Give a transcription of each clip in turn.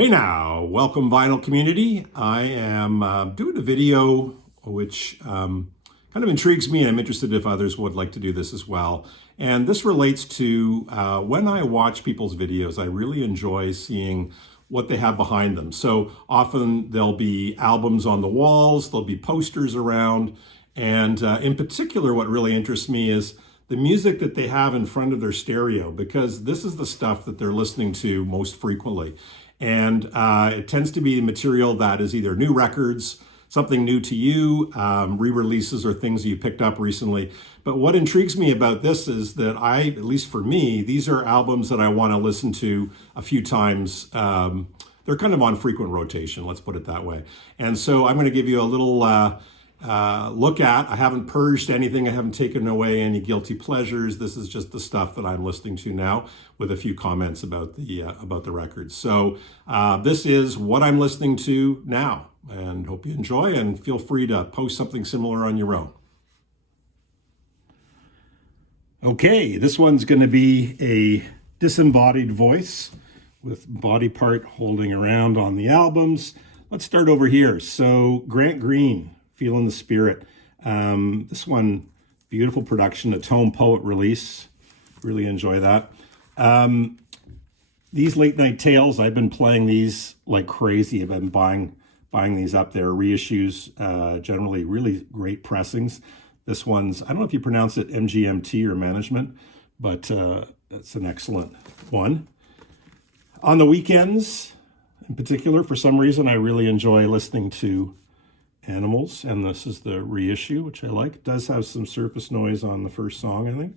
Hey now, welcome vinyl community. I am doing a video which kind of intrigues me, and I'm interested if others would like to do this as well. And this relates to when I watch people's videos, I really enjoy seeing what they have behind them. So often there'll be albums on the walls, there'll be posters around, and in particular what really interests me is the music that they have in front of their stereo, because this is the stuff that they're listening to most frequently. And it tends to be material that is either new records, something new to you, re-releases or things you picked up recently. But what intrigues me about this is that at least for me, these are albums that I want to listen to a few times. They're kind of on frequent rotation, let's put it that way. And so I'm going to give you a little look at. I haven't purged anything. I haven't taken away any guilty pleasures. This is just the stuff that I'm listening to now, with a few comments about the records. So this is what I'm listening to now, and hope you enjoy, and feel free to post something similar on your own. Okay, this one's going to be a disembodied voice with body part holding around on the albums. Let's start over here. So Grant Green, Feeling the Spirit. This one, beautiful production, a Tone Poet release. Really enjoy that. These Late Night Tales, I've been playing these like crazy. I've been buying these up there, reissues, generally really great pressings. This one's, I don't know if you pronounce it MGMT or Management, but it's an excellent one. On the weekends, in particular, for some reason, I really enjoy listening to Animals, and this is the reissue, which I like. It does have some surface noise on the first song, I think,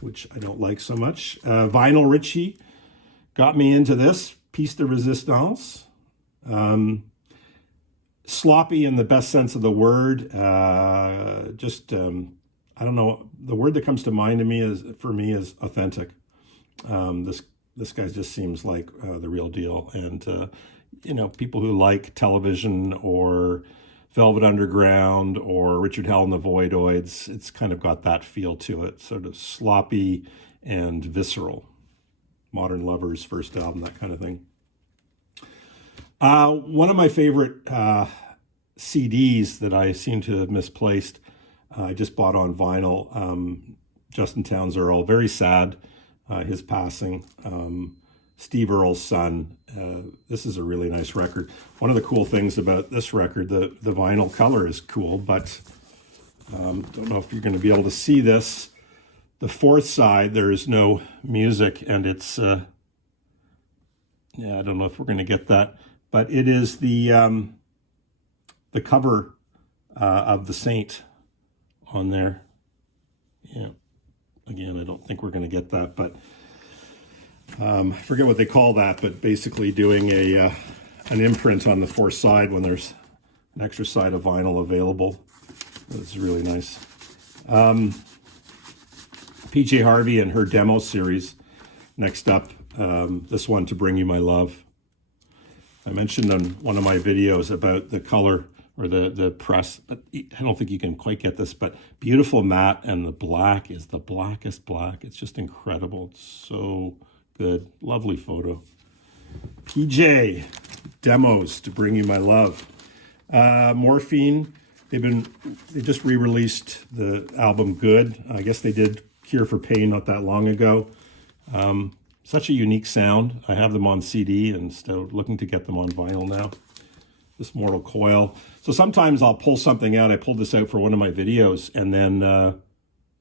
which I don't like so much. Vinyl Richie got me into this, Piece de Resistance. Sloppy in the best sense of the word. I don't know, the word that comes to mind to me is authentic. This guy just seems like the real deal. And, people who like television or Velvet Underground or Richard Hell and the Voidoids, it's kind of got that feel to it, sort of sloppy and visceral. Modern Lovers' first album, that kind of thing. One of my favorite CDs that I seem to have misplaced, I just bought on vinyl. Justin Townes Earl, very sad, his passing. Steve Earle's son. This is a really nice record. One of the cool things about this record, the vinyl color is cool, but don't know if you're going to be able to see this. The fourth side, there is no music, and it's, I don't know if we're going to get that, but it is the cover of the Saint on there. Yeah, again, I don't think we're going to get that, but I forget what they call that, but basically doing an imprint on the fourth side when there's an extra side of vinyl available. It's really nice. PJ Harvey and her demo series. Next up, this one, To Bring You My Love. I mentioned on one of my videos about the color or the press, but I don't think you can quite get this, but beautiful matte, and the black is the blackest black. It's just incredible. It's so good. Lovely photo. PJ demos, To Bring You My Love. Morphine, they just re-released the album Good. I guess they did Cure for Pain not that long ago. Such a unique sound. I have them on CD and still looking to get them on vinyl now. This Mortal Coil. So sometimes I'll pull something out. I pulled this out for one of my videos and then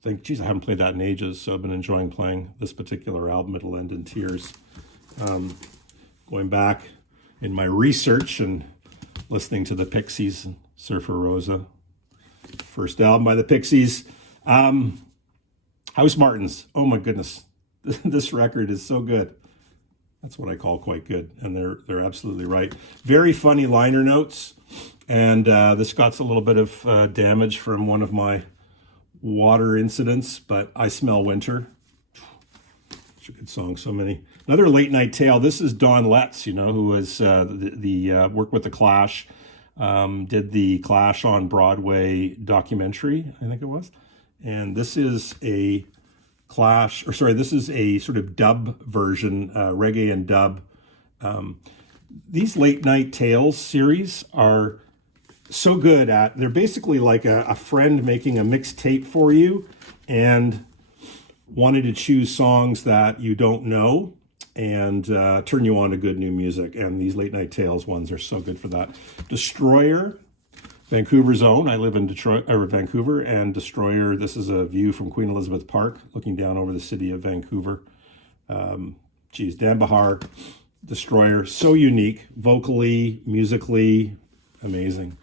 think, geez, I haven't played that in ages, so I've been enjoying playing this particular album. It'll End in Tears. Going back in my research and listening to the Pixies and Surfer Rosa. First album by the Pixies. House Martins. Oh my goodness. This record is so good. That's what I call quite good, and they're absolutely right. Very funny liner notes, and this got a little bit of damage from one of my water incidents, but I Smell Winter. Such a good song, so many. Another Late Night Tale. This is Don Letts, who was worked with the Clash, did the Clash on Broadway documentary, I think it was. And this is a this is a sort of dub version, reggae and dub. these Late Night Tales series are so good at, they're basically like a friend making a mixtape for you and wanted to choose songs that you don't know and turn you on to good new music. And these Late Night Tales ones are so good for that. Destroyer, Vancouver's own. I live in Detroit or Vancouver, and Destroyer, this is a view from Queen Elizabeth Park looking down over the city of Vancouver. Dan Bahar, Destroyer, so unique, vocally, musically, amazing.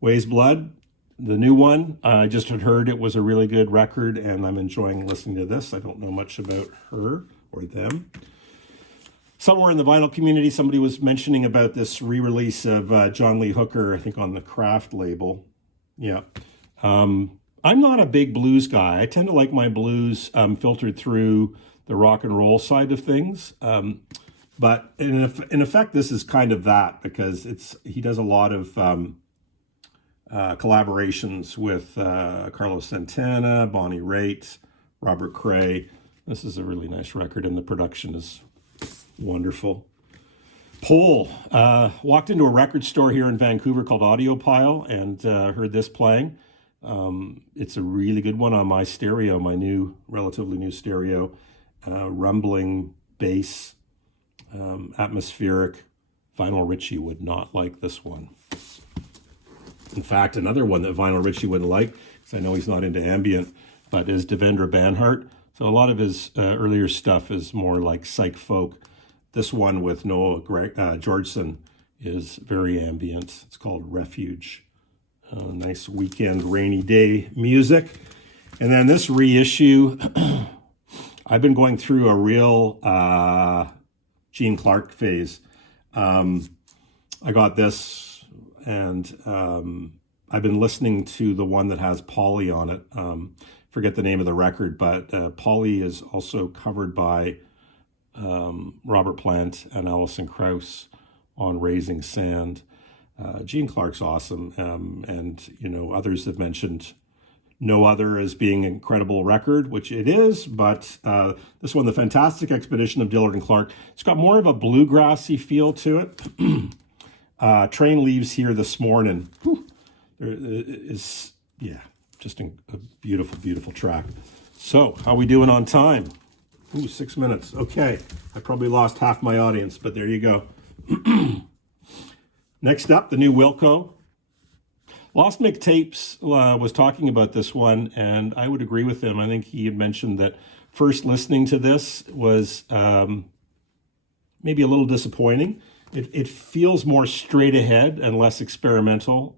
Weighs Blood, the new one, I just had heard it was a really good record, and I'm enjoying listening to this. I don't know much about her or them. Somewhere in the vinyl community, somebody was mentioning about this re-release of John Lee Hooker, I think on the Kraft label. Yeah. I'm not a big blues guy. I tend to like my blues filtered through the rock and roll side of things. But in effect, this is kind of that, because he does a lot of collaborations with Carlos Santana, Bonnie Raitt, Robert Cray. This is a really nice record, and the production is wonderful. Pole. Walked into a record store here in Vancouver called Audiopile and heard this playing. It's a really good one on my stereo, my relatively new stereo. Rumbling bass, atmospheric. Vinyl Richie would not like this one. In fact, another one that Vinyl Richie wouldn't like, because I know he's not into ambient, but is Devendra Banhart. So a lot of his earlier stuff is more like psych folk. This one with Noah Georgeson is very ambient. It's called Refuge. Nice weekend, rainy day music. And then this reissue, I've been going through a real Gene Clark phase. I got this, and I've been listening to the one that has Polly on it. Forget the name of the record, but Polly is also covered by Robert Plant and Alison Krauss on Raising Sand. Gene Clark's awesome, and others have mentioned No Other as being an incredible record, which it is, but this one, The Fantastic Expedition of Dillard and Clark, it's got more of a bluegrassy feel to it. Train Leaves Here This Morning. Whew. There is, just a beautiful, beautiful track. So, how we doing on time? 6 minutes. Okay, I probably lost half my audience, but there you go. Next up, the new Wilco. Lost Mick Tapes was talking about this one, and I would agree with him. I think he had mentioned that first listening to this was maybe a little disappointing. It feels more straight ahead and less experimental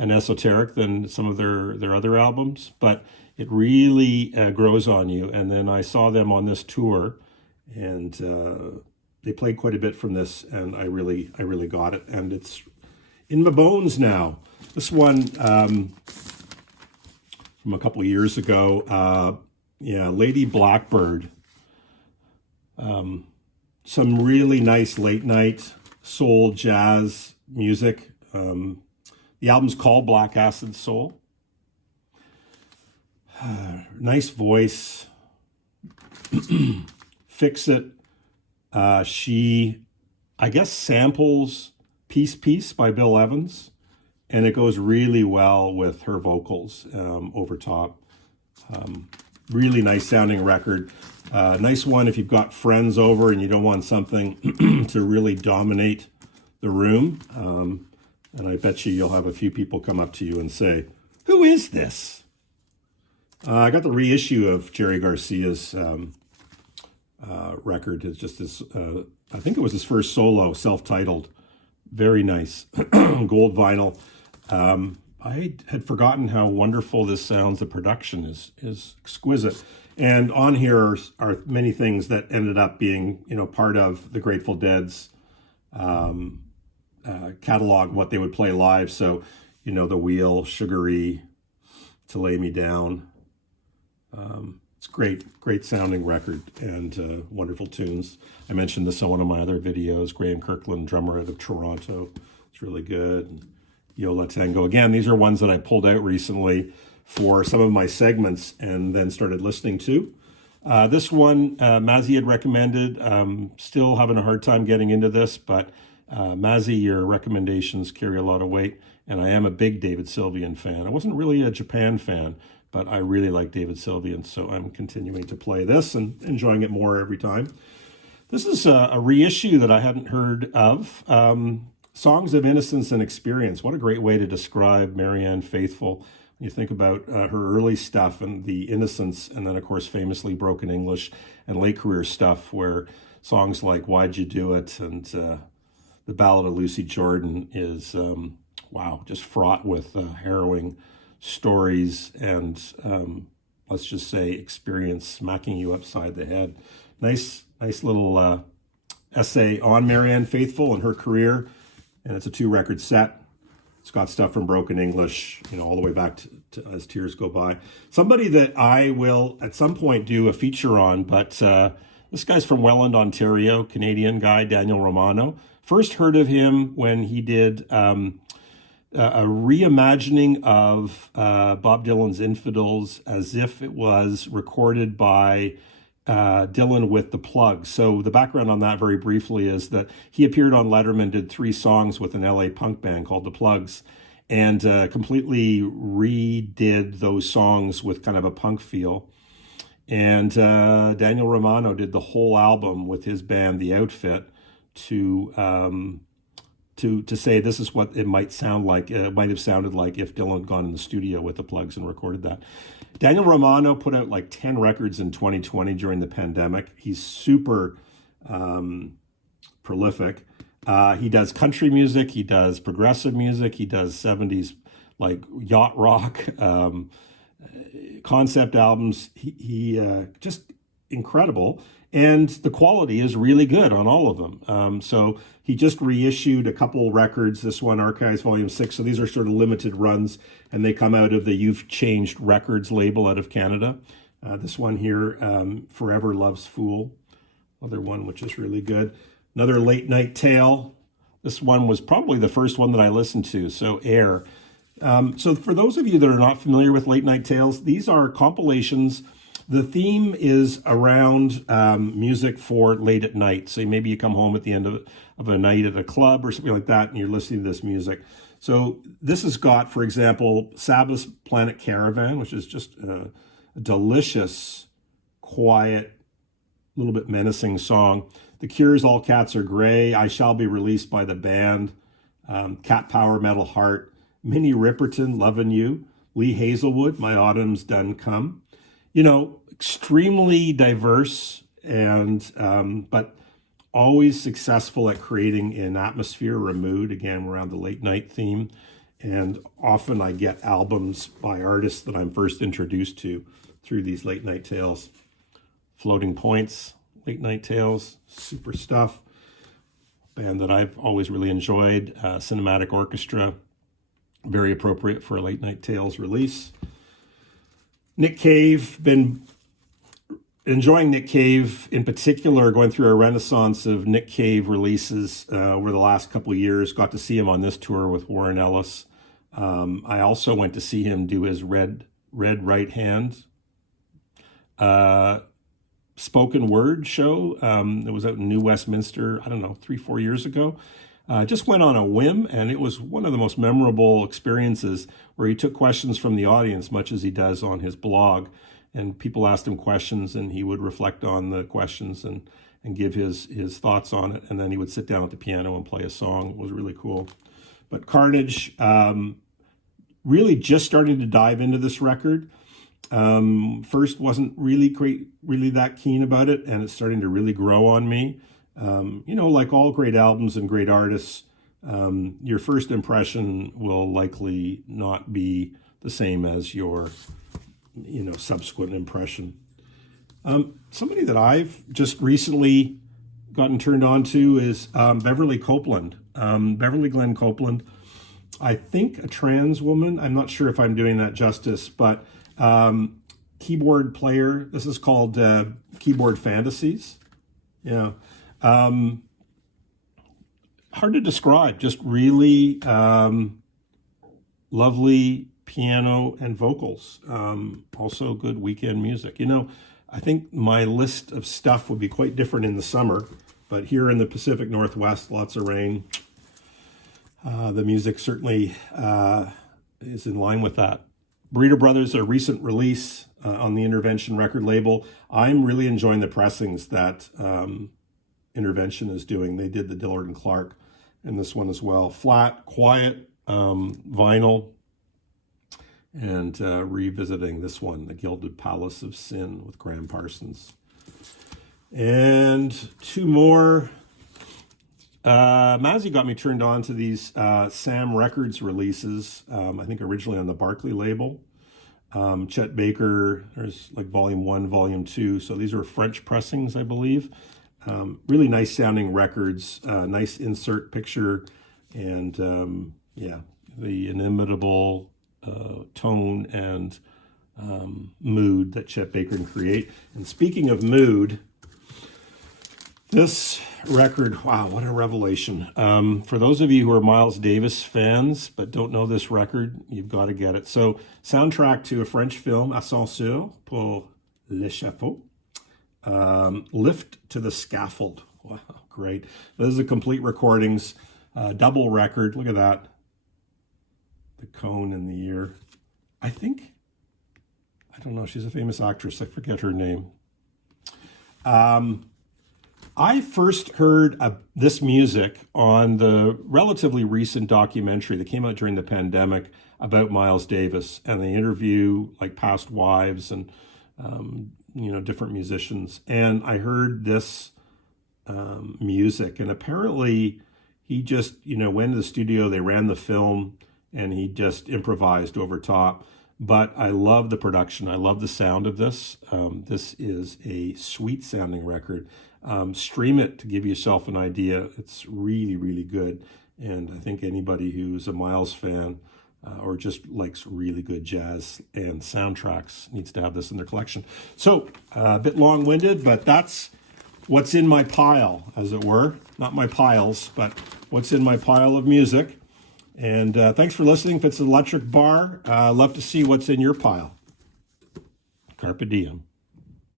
and esoteric than some of their other albums, but it really grows on you. And then I saw them on this tour, and they played quite a bit from this, and I really got it, and it's in my bones now. This one from a couple of years ago, Lady Blackbird. Some really nice late night soul jazz music. The album's called Black Acid Soul. Nice voice. Fix It. She, I guess, samples Peace by Bill Evans, and it goes really well with her vocals over top. Really nice sounding record. Nice one if you've got friends over and you don't want something to really dominate the room. And I bet you'll have a few people come up to you and say, "Who is this?" I got the reissue of Jerry Garcia's record. It's just this, I think it was his first solo, self-titled. Very nice. Gold vinyl. I had forgotten how wonderful this sounds. The production is exquisite. And on here are many things that ended up being, part of the Grateful Dead's catalog, what they would play live. So, The Wheel, Sugary, To Lay Me Down. It's great sounding record, and wonderful tunes. I mentioned this on one of my other videos. Graham Kirkland, drummer out of Toronto. It's really good. And Yola Tango. Again, these are ones that I pulled out recently for some of my segments and then started listening to. This one, Mazzy had recommended. Still having a hard time getting into this, but Mazzy, your recommendations carry a lot of weight, and I am a big David Sylvian fan. I wasn't really a Japan fan, but I really like David Sylvian, so I'm continuing to play this and enjoying it more every time. This is a reissue that I hadn't heard of. Songs of Innocence and Experience. What a great way to describe Marianne Faithfull. When you think about her early stuff and the Innocence, and then, of course, famously Broken English and late career stuff where songs like Why'd You Do It and The Ballad of Lucy Jordan is, wow, just fraught with harrowing stories and, let's just say, experience smacking you upside the head. Nice little essay on Marianne Faithfull and her career. And it's a 2-record set. It's got stuff from Broken English, all the way back to As Tears Go By. Somebody that I will at some point do a feature on, but this guy's from Welland, Ontario, Canadian guy, Daniel Romano. First heard of him when he did a reimagining of Bob Dylan's Infidels as if it was recorded by Dylan with the Plugs. So the background on that very briefly is that he appeared on Letterman, did 3 songs with an LA punk band called the Plugs, and completely redid those songs with kind of a punk feel. And Daniel Romano did the whole album with his band, The Outfit, to say this is what it might sound like. It might have sounded like if Dylan had gone in the studio with the Plugs and recorded that. Daniel Romano put out like 10 records in 2020 during the pandemic. He's super prolific. He does country music. He does progressive music. He does 70s like yacht rock, concept albums. He just incredible. And the quality is really good on all of them. So he just reissued a couple records, this one, Archives Volume 6. So these are sort of limited runs, and they come out of the You've Changed Records label out of Canada. This one here, Forever Loves Fool, other one which is really good. Another Late Night Tale. This one was probably the first one that I listened to, so Air. So for those of you that are not familiar with Late Night Tales, these are compilations. The theme is around music for late at night. So maybe you come home at the end of a night at a club or something like that, and you're listening to this music. So this has got, for example, Sabbath's Planet Caravan, which is just a delicious, quiet, little bit menacing song. The Cure's All Cats Are Gray, I Shall Be Released by the Band, Cat Power, Metal Heart, Minnie Riperton, Lovin' You, Lee Hazelwood, My Autumn's Done Come. Extremely diverse and but always successful at creating an atmosphere or a mood, again, around the late night theme. And often I get albums by artists that I'm first introduced to through these Late Night Tales. Floating Points, Late Night Tales, super stuff. Band that I've always really enjoyed, Cinematic Orchestra, very appropriate for a Late Night Tales release. Nick Cave, been enjoying Nick Cave in particular, going through a renaissance of Nick Cave releases over the last couple of years. Got to see him on this tour with Warren Ellis. I also went to see him do his Red Right Hand spoken word show. It was out in New Westminster, 3-4 years ago. Just went on a whim, and it was one of the most memorable experiences where he took questions from the audience, much as he does on his blog. And people asked him questions, and he would reflect on the questions and give his thoughts on it. And then he would sit down at the piano and play a song. It was really cool. But Carnage, really just starting to dive into this record. First wasn't really that keen about it, and it's starting to really grow on me. Like all great albums and great artists, your first impression will likely not be the same as your, subsequent impression. Somebody that I've just recently gotten turned on to is Beverly Copeland, Beverly Glenn Copeland. I think a trans woman. I'm not sure if I'm doing that justice, but keyboard player. This is called Keyboard Fantasies. Hard to describe, just really lovely piano and vocals. Also good weekend music. I think my list of stuff would be quite different in the summer, but here in the Pacific Northwest, lots of rain. The music certainly is in line with that. Burrito Brothers, a recent release on the Intervention record label. I'm really enjoying the pressings that Intervention is doing. They did the Dillard and Clark and this one as well. Flat, quiet vinyl, and revisiting this one, The Gilded Palace of Sin with Graham Parsons. And two more. Mazzy got me turned on to these Sam Records releases, I think originally on the Barclay label. Chet Baker, there's like volume 1, volume 2. So these are French pressings, I believe. Really nice sounding records, nice insert picture, and yeah, the inimitable tone and mood that Chet Baker can create. And speaking of mood, this record, wow, what a revelation. For those of you who are Miles Davis fans but don't know this record, you've got to get it. So, soundtrack to a French film, Ascenseur pour l'échafaud. Lift to the Scaffold. Wow, great. This is a complete recordings, double record. Look at that. The cone in the ear. I don't know, she's a famous actress. I forget her name. I first heard this music on the relatively recent documentary that came out during the pandemic about Miles Davis, and they interview like past wives and different musicians. And I heard this music, and apparently he just went to the studio, they ran the film, and he just improvised over top. But I love the production. I love the sound of this. This is a sweet sounding record. Stream it to give yourself an idea. It's really, really good. And I think anybody who's a Miles fan or just likes really good jazz and soundtracks needs to have this in their collection. So a bit long-winded, but that's what's in my pile, as it were. Not my piles, but what's in my pile of music. And thanks for listening. If it's an electric bar, love to see what's in your pile. Carpe diem.